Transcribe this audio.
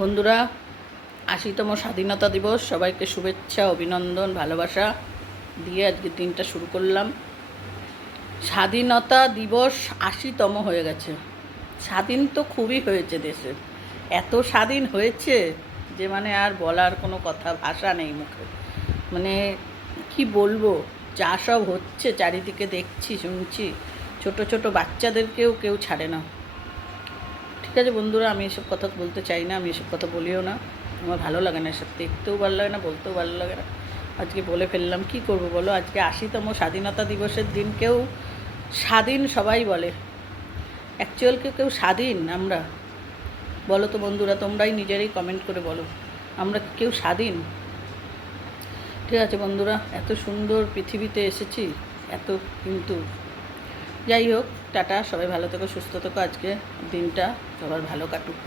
বন্ধুরা, ৮০তম স্বাধীনতা দিবস, সবাইকে শুভেচ্ছা, অভিনন্দন, ভালোবাসা দিয়ে আজকে দিনটা শুরু করলাম। স্বাধীনতা দিবস ৮০তম হয়ে গেছে। স্বাধীন তো খুবই হয়েছে দেশে, এত স্বাধীন হয়েছে যে আর বলার কোনো কথা, ভাষা নেই মুখে। কি বলবো, যা সব হচ্ছে চারিদিকে দেখছি, শুনছি, ছোট ছোট বাচ্চাদেরকেও কেউ ছাড়ে না। ঠিক আছে বন্ধুরা, আমি এসব কথা বলতে চাই না, আমি এসব কথা বলিও না, আমার ভালো লাগে না, এসব দেখতেও ভালো লাগে না, বলতেও ভালো লাগে না। আজকে বলে ফেললাম, কি করব বলো। আজকে ৮০তম স্বাধীনতা দিবসের দিনকেও স্বাধীন সবাই বলে, অ্যাকচুয়াল কেউ স্বাধীন আমরা? বলো তো বন্ধুরা, তোমরাই নিজেরাই কমেন্ট করে বলো, আমরা কেউ স্বাধীন? ঠিক আছে বন্ধুরা, এত সুন্দর পৃথিবীতে এসেছি, এত কিন্তু যাই হোক, টাটা, সবাই ভালো থেকো, সুস্থ থেকো, আজকে দিনটা সবার ভালো কাটুক।